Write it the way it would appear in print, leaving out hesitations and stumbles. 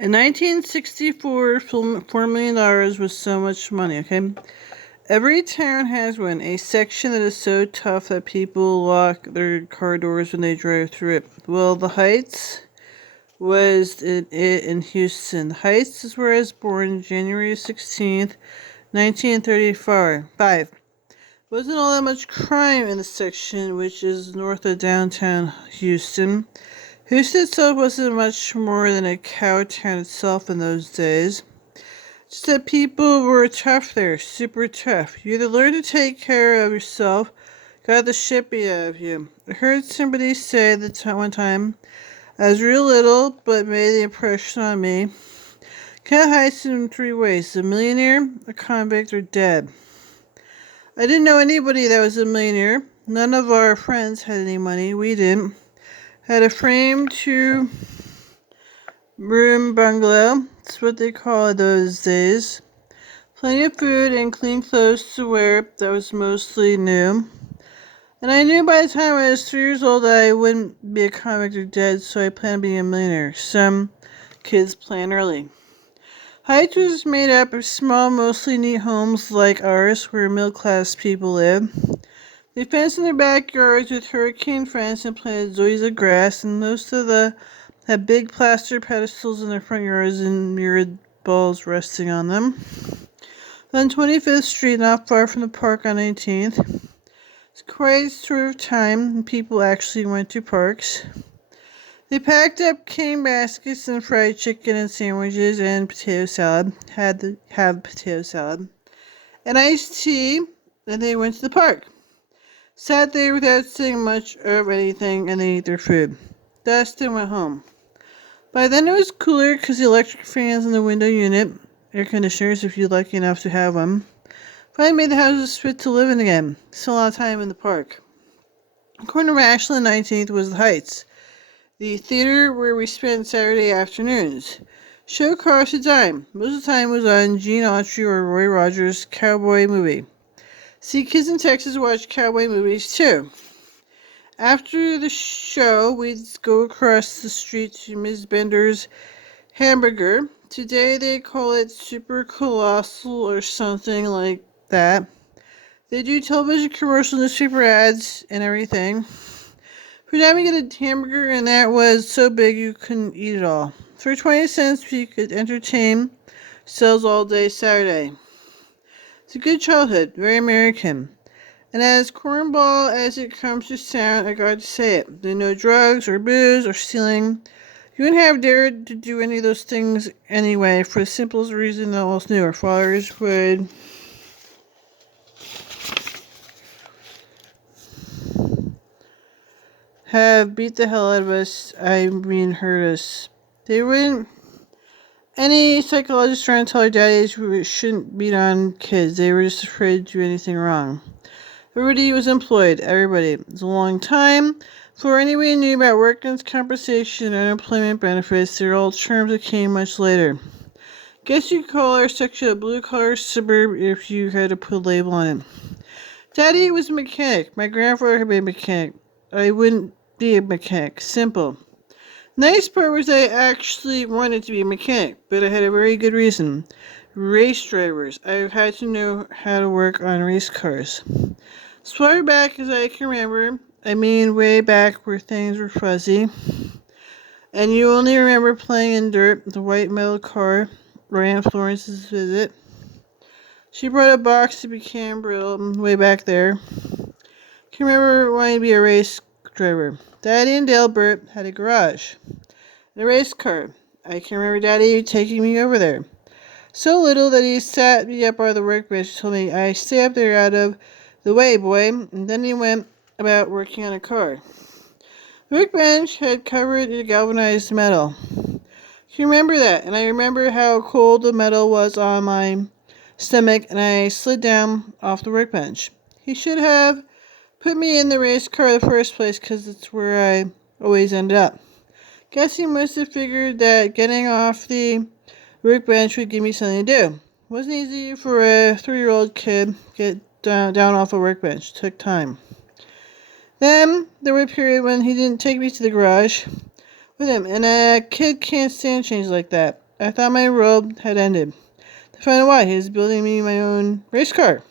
In 1964, $4 million was so much money, okay? Every town has one, a section that is so tough that people lock their car doors when they drive through it. Well, the Heights was in Houston. The Heights is where I was born, January 16th, 1935. Wasn't all that much crime in the section, which is north of downtown Houston. Houston itself wasn't much more than a cow town itself in those days. Just that people were tough there, super tough. You either learned to take care of yourself, got the shit beat out of you. I heard somebody say that one time, I was real little, but made the impression on me. Cat hides in three ways: a millionaire, a convict, or dead. I didn't know anybody that was a millionaire. None of our friends had any money. We didn't. Had a frame two room bungalow. That's what they call it those days. Plenty of food and clean clothes to wear that was mostly new. And I knew by the time I was 3 years old that I wouldn't be a convict or dead, so I planned on being a millionaire. Some kids plan early. Heights was made up of small, mostly neat homes like ours, where middle-class people live. They fenced in their backyards with hurricane fence and planted zoys of grass, and most of the had big plaster pedestals in their front yards and mirrored balls resting on them. On 25th Street, not far from the park on 18th. It's quite sort of time when people actually went to parks. They packed up cane baskets and fried chicken and sandwiches and potato salad. Had to have potato salad. And iced tea, and they went to the park. Sat there without saying much of anything, and they ate their food. Dust and went home. By then it was cooler because the electric fans in the window unit, air conditioners if you're lucky enough to have them, finally made the houses fit to live in again. Still a lot of time in the park. Corner of Ashland and 19th was the Heights, the theater where we spent Saturday afternoons. Show cost a dime. Most of the time was on Gene Autry or Roy Rogers' cowboy movie. See, kids in Texas watch cowboy movies too. After the show, we'd go across the street to Ms. Bender's Hamburger. Today they call it Super Colossal or something like that. They do television commercials, newspaper ads, and everything. For now, we get a hamburger, and that was so big you couldn't eat it all. For 20 cents, we could entertain ourselves all day Saturday. It's a good childhood, very American. And as cornball as it comes to sound, I got to say it. There's no drugs or booze or stealing. You wouldn't have dared to do any of those things anyway, for the simplest reason that all knew our fathers would have beat the hell out of us, hurt us. They wouldn't. Any psychologist trying to tell our daddies we shouldn't beat on kids. They were just afraid to do anything wrong. Everybody was employed. Everybody. It was a long time before anybody knew about workers' compensation and unemployment benefits. They're all terms that came much later. Guess you could call our section a blue-collar suburb if you had to put a label on it. Daddy was a mechanic. My grandfather had been a mechanic. I wouldn't be a mechanic. Simple. Nice part was I actually wanted to be a mechanic, but I had a very good reason. Race drivers. I had to know how to work on race cars. As far back as I can remember, I mean way back where things were fuzzy, and you only remember playing in dirt, the white metal car, right on Florence's visit. She brought a box to be Cambril way back there. Can remember wanting to be a race driver. Daddy and Delbert had a garage and a race car. I can remember Daddy taking me over there. So little that he sat me up on the workbench and told me, I stay up there out of the way, boy. And then he went about working on a car. The workbench had covered in galvanized metal. You remember that, and I remember how cold the metal was on my stomach, and I slid down off the workbench. He should have put me in the race car in the first place, because it's where I always ended up. Guess he must have figured that getting off the workbench would give me something to do. It wasn't easy for a 3-year-old kid to get down off a workbench. It took time. Then there was a period when he didn't take me to the garage with him, and a kid can't stand change like that. I thought my world had ended. To find out why, he is building me my own race car.